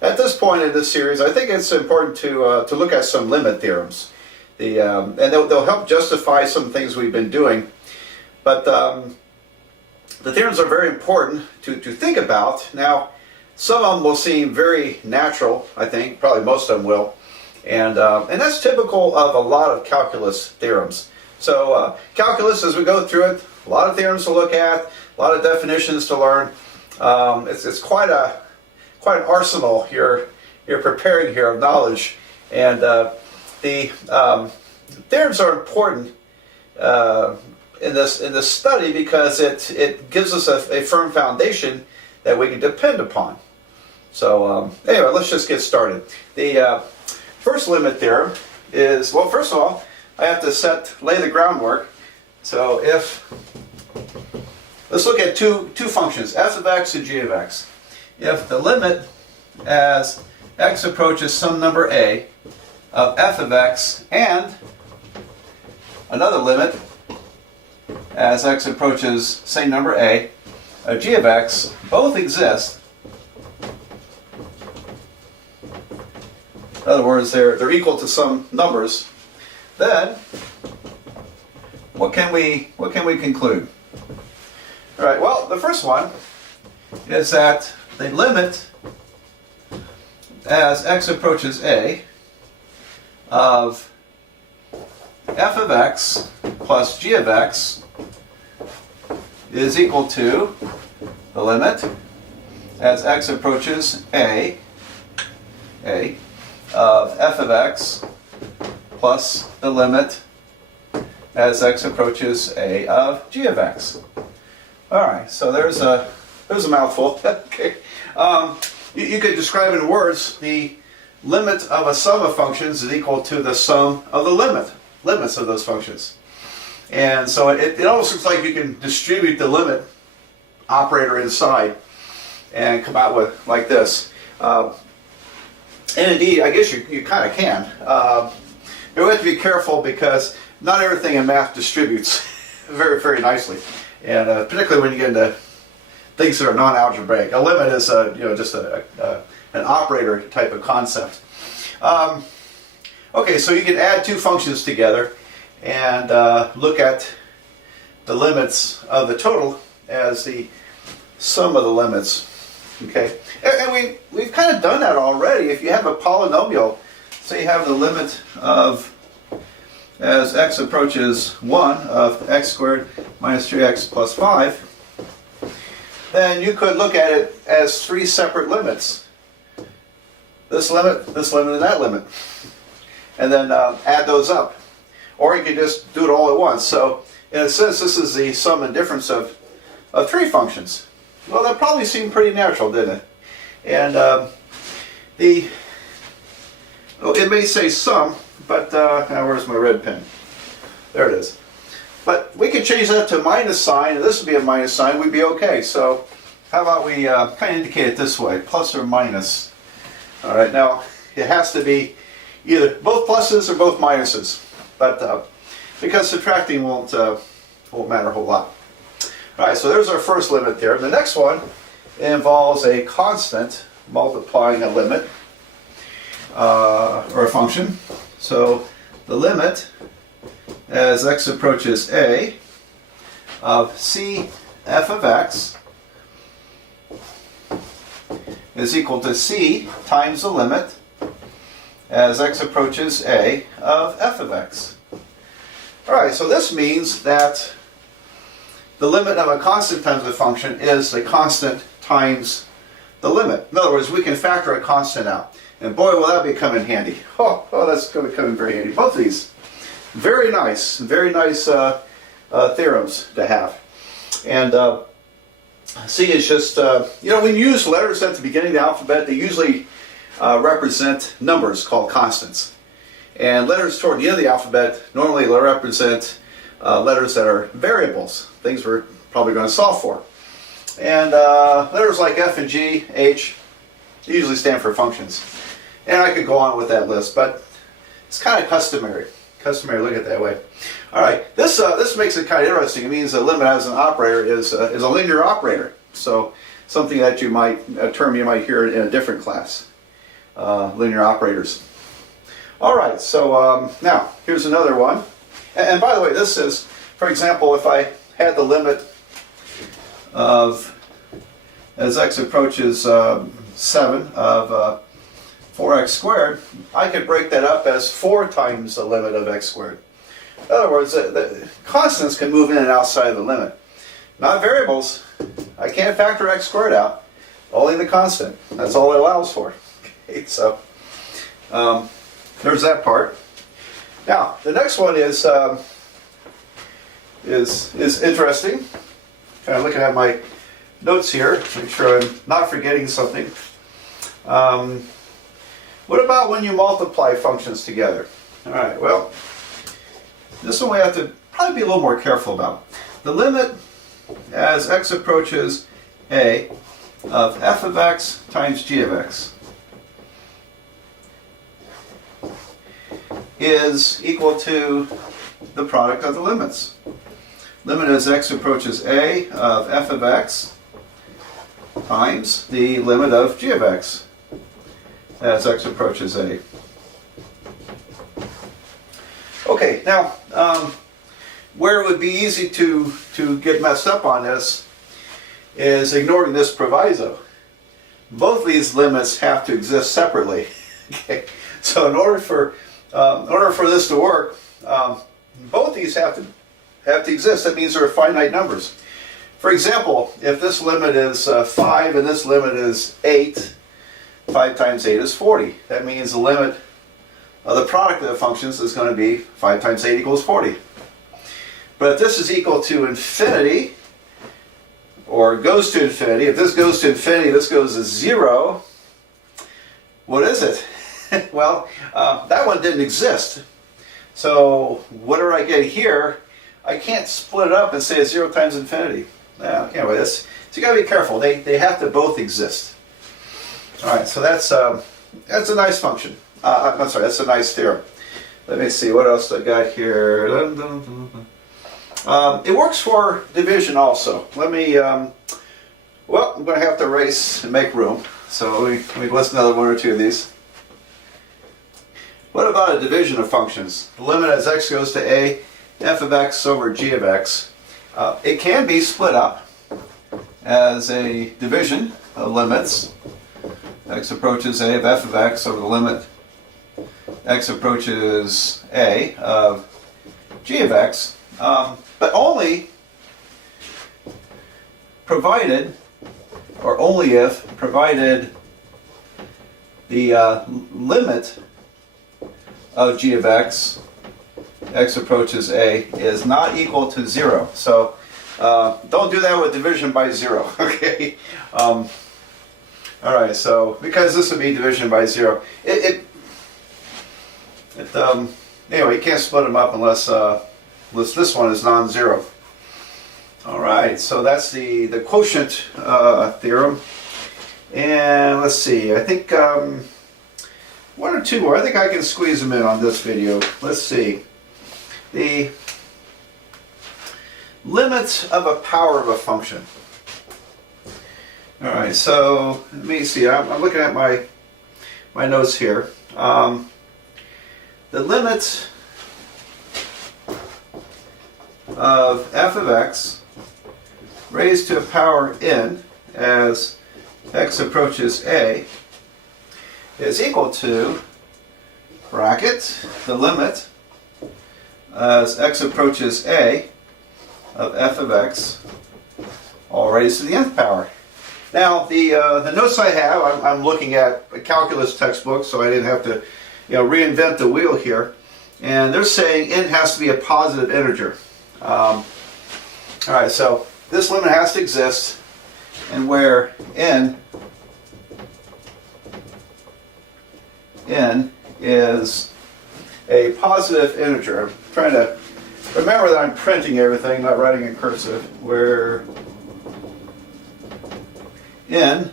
at this point in this series, I think it's important to look at some limit theorems. And they'll help justify some things we've been doing. But the theorems are very important to think about. Now, some of them will seem very natural, I think. Probably most of them will. And that's typical of a lot of calculus theorems. So calculus, as we go through it, a lot of theorems to look at, a lot of definitions to learn. It's quite an arsenal you're preparing here of knowledge. And the theorems are important in this study because it gives us a firm foundation that we can depend upon. So anyway, let's just get started. The first limit theorem is, well, first of all, I have to lay the groundwork. So let's look at two functions, f of x and g of x. If the limit as x approaches some number a of f of x and another limit as x approaches same number a of g of x both exist, in other words, they're equal to some numbers, then what can we conclude? All right, well, the first one is that the limit as x approaches a of f of x plus g of x is equal to the limit as x approaches a of f of x plus the limit as x approaches a of g of x. All right, so there's a mouthful. Okay. You could describe in words the limit of a sum of functions is equal to the sum of the limits of those functions. And so it almost looks like you can distribute the limit operator inside and come out with like this. And indeed, I guess you kind of can. You have to be careful because not everything in math distributes very, very nicely. And particularly when you get into things that are non-algebraic. A limit is just an operator type of concept. Okay, so you can add two functions together and look at the limits of the total as the sum of the limits. Okay, and we've kind of done that already. If you have a polynomial, say you have the limit of as x approaches 1 of x squared minus 3x plus 5, then you could look at it as three separate limits. This limit, and that limit. And then add those up. Or you could just do it all at once. So in a sense, this is the sum and difference of three functions. Well, that probably seemed pretty natural, didn't it? And it may say sum, but now where's my red pen? There it is. But we could change that to minus sign, and this would be a minus sign, we'd be okay. So how about we kind of indicate it this way, plus or minus. All right, now it has to be either both pluses or both minuses. But because subtracting won't matter a whole lot. All right, so there's our first limit there. The next one involves a constant multiplying a limit or a function. So the limit as x approaches a of c f of x is equal to c times the limit as x approaches a of f of x. All right, so this means that the limit of a constant times a function is the constant times the limit. In other words, we can factor a constant out. And boy, will that be coming handy. Oh, that's going to come in very handy. Both of these. Very nice theorems to have. And C is just, when you use letters at the beginning of the alphabet, they usually represent numbers called constants. And letters toward the end of the alphabet normally represent letters that are variables, things we're probably going to solve for. And letters like F and G, H, usually stand for functions. And I could go on with that list, but it's kind of customary. Customary, look at it that way. All right, this makes it kind of interesting. It means a limit as an operator is a linear operator. So something that a term you might hear in a different class. linear operators. All right, so now here's another one. And by the way, this is, for example, if I had the limit of, as x approaches 7 of 4x squared, I could break that up as 4 times the limit of x squared. In other words, the constants can move in and outside of the limit. Not variables. I can't factor x squared out. Only the constant. That's all it allows for. Okay, so there's that part. Now the next one is interesting. Kind of looking at my notes here, make sure I'm not forgetting something. What about when you multiply functions together? All right. Well, this one we have to probably be a little more careful about. The limit as x approaches a of f of x times g of x is equal to the product of the limits. Limit as x approaches a of f of x times the limit of g of x as x approaches a. Okay, now where it would be easy to get messed up on this is ignoring this proviso. Both these limits have to exist separately. Okay, so in order for this to work, both these have to exist. That means there are finite numbers. For example, if this limit is 5 and this limit is 8, 5 times 8 is 40. That means the limit of the product of the functions is going to be 5 times 8 equals 40. But if this is equal to infinity, or goes to infinity, if this goes to infinity, this goes to 0, what is it? Well, that one didn't exist. So whatever I get here, I can't split it up and say it's 0 times infinity. Anyway, so you got to be careful. They have to both exist. All right, so that's a nice function. I'm sorry, that's a nice theorem. Let me see, what else I got here? It works for division also. Let me, well, I'm going to have to erase and make room. So we list another one or two of these. What about a division of functions? The limit as x goes to a, f of x over g of x. It can be split up as a division of limits. X approaches a of f of x over the limit x approaches a of g of x, but only provided, or only if provided the limit of g of x, x approaches a, is not equal to 0. So don't do that with division by 0, okay? All right, so because this would be division by 0, anyway, you can't split them up unless this one is non-zero. All right, so that's the quotient theorem. And let's see, I think one or two more. I think I can squeeze them in on this video. Let's see. The limits of a power of a function. All right, so let me see. I'm looking at my notes here. The limit of f of x raised to a power n as x approaches a is equal to, bracket, the limit as x approaches a of f of x, all raised to the nth power. Now, the notes I have, I'm looking at a calculus textbook, so I didn't have to, reinvent the wheel here. And they're saying n has to be a positive integer. All right, so this limit has to exist, and where n is a positive integer. I'm trying to remember that I'm printing everything, not writing in cursive, where n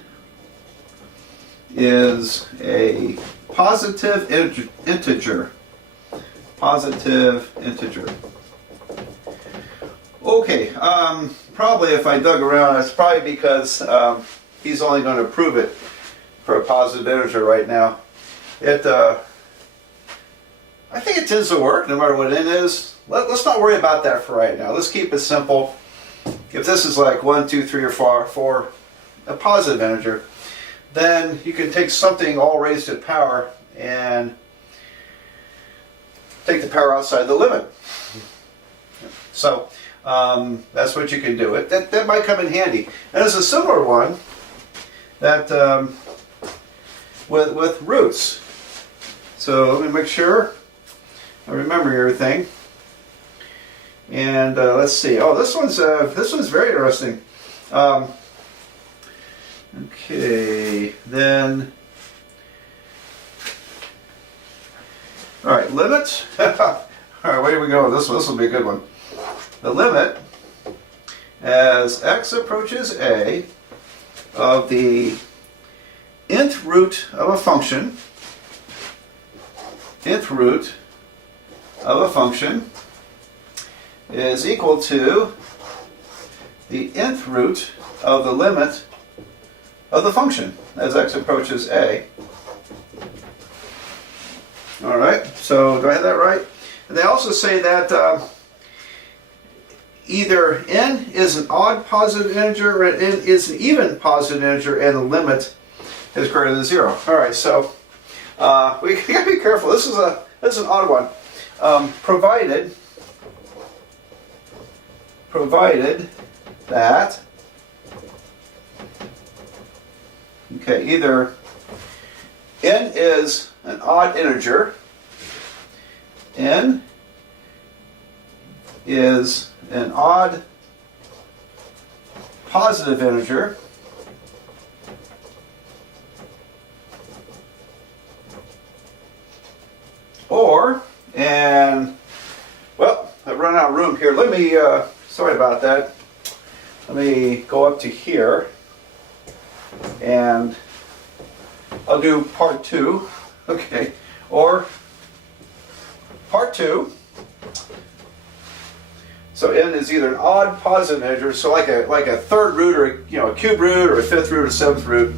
is a positive integer. Positive integer. Okay, probably if I dug around, it's probably because he's only going to prove it for a positive integer right now. I think it tends to work no matter what n is. Let's not worry about that for right now. Let's keep it simple. If this is like 1, 2, 3, or 4, a positive integer, then you can take something all raised to the power and take the power outside the limit. So that's what you can do. That might come in handy. And there's a similar one that with roots. So let me make sure I remember everything. And let's see. Oh, this one's very interesting. Okay, then. All right, limit. All right, where do we go? This will be a good one. The limit as x approaches a of the nth root of a function. Nth root of a function is equal to the nth root of the limit of the function as x approaches a. All right, so do I have that right? And they also say that either n is an odd positive integer or n is an even positive integer and the limit is greater than 0. All right, so we gotta be careful. This is an odd one. Provided that either n is an odd integer, n is an odd positive integer, or, and, well, I've run out of room here. Let me, sorry about that. Let me go up to here, and I'll do part 2, okay, or part 2. So n is either an odd positive integer, so like a third root or a cube root or a fifth root or seventh root,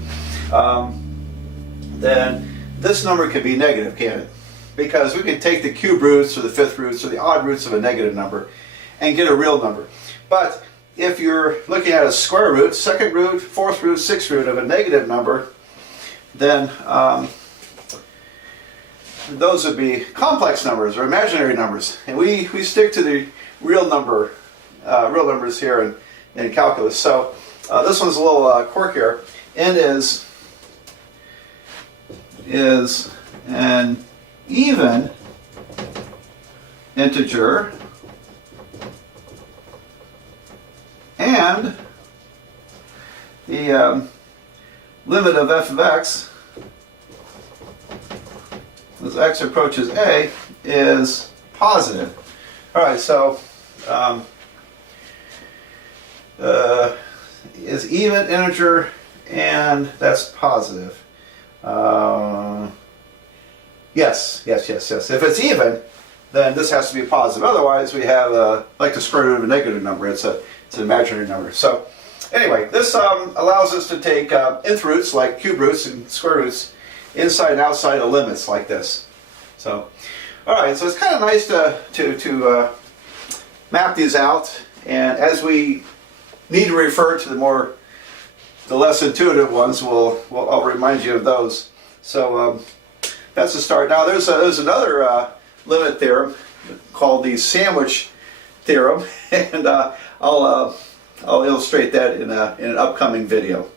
then this number could be negative, can't it? Because we can take the cube roots or the fifth roots or the odd roots of a negative number and get a real number. But if you're looking at a square root, second root, fourth root, sixth root of a negative number, then those would be complex numbers or imaginary numbers. And we stick to the real numbers here in calculus. So this one's a little quirkier. N is an even integer and the limit of f of x as x approaches a is positive. All right, so is even integer and that's positive. Yes. If it's even, then this has to be positive. Otherwise, we have like the square root of a negative number. It's an imaginary number. So anyway, this allows us to take nth roots like cube roots and square roots inside and outside of limits like this. So, all right. So it's kind of nice to map these out, and as we need to refer to the less intuitive ones, I'll remind you of those. So that's a start. Now there's another limit theorem called the Sandwich Theorem, and I'll illustrate that in an upcoming video.